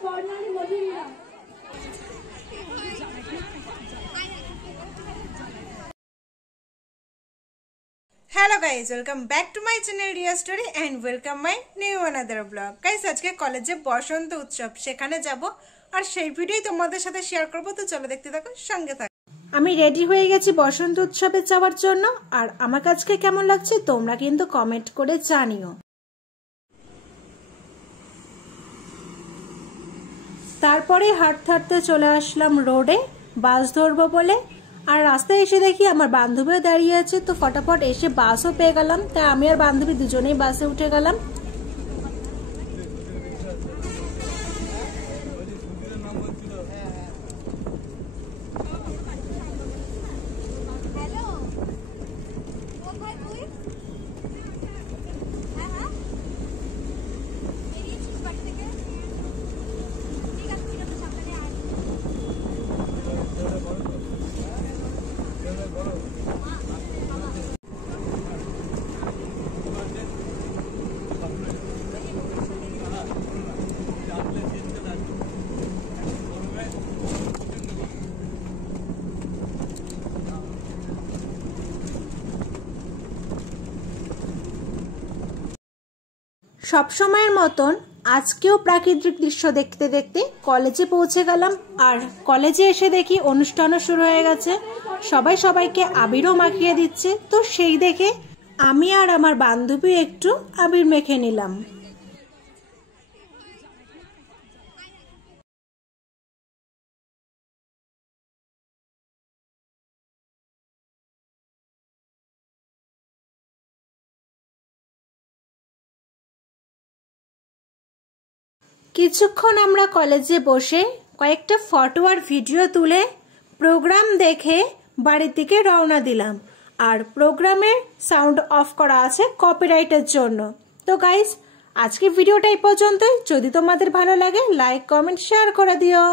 Hello guys welcome back to my channel Riya story and welcome my new another vlog. Guys আজকে কলেজে বসন্ত উৎসব, সেখানে যাব আর সেই ভিডিওই তোমাদের সাথে শেয়ার করব। তো চলো দেখতে থাকো, সঙ্গে থাকো। আমি রেডি হয়ে গেছি বসন্ত উৎসবে যাওয়ার জন্য, আর আমার আজকে কেমন লাগছে তোমরা কিন্তু কমেন্ট করে জানিও। তারপরে হাঁটতে হাঁটতে চলে আসলাম রোডে বাস ধরবো বলে। আর রাস্তায় এসে দেখি আমার বান্ধবীও দাঁড়িয়ে আছে, তো ফটাফট এসে বাসও পেয়ে গেলাম। তাই আমি আর বান্ধবী দুজনেই বাসে উঠে গেলাম। সব সময়ের মতন আজকেও প্রাকৃতিক দৃশ্য দেখতে দেখতে কলেজে পৌঁছে গেলাম। আর কলেজে এসে দেখি অনুষ্ঠানও শুরু হয়ে গেছে, সবাই সবাইকে আবিরও মাখিয়ে দিচ্ছে। তো সেই দেখে আমি আর আমার বান্ধবী একটু আবির মেখে নিলাম। কিছুক্ষণ আমরা কলেজে বসে কয়েকটা ফটো আর ভিডিও তুলে প্রোগ্রাম দেখে বাড়ির দিকে রওনা দিলাম। আর প্রোগ্রামের সাউন্ড অফ করা আছে কপিরাইটের জন্য। তো গাইস আজকে ভিডিওটা এই পর্যন্তই। যদি তোমাদের ভালো লাগে লাইক কমেন্ট শেয়ার করে দিও।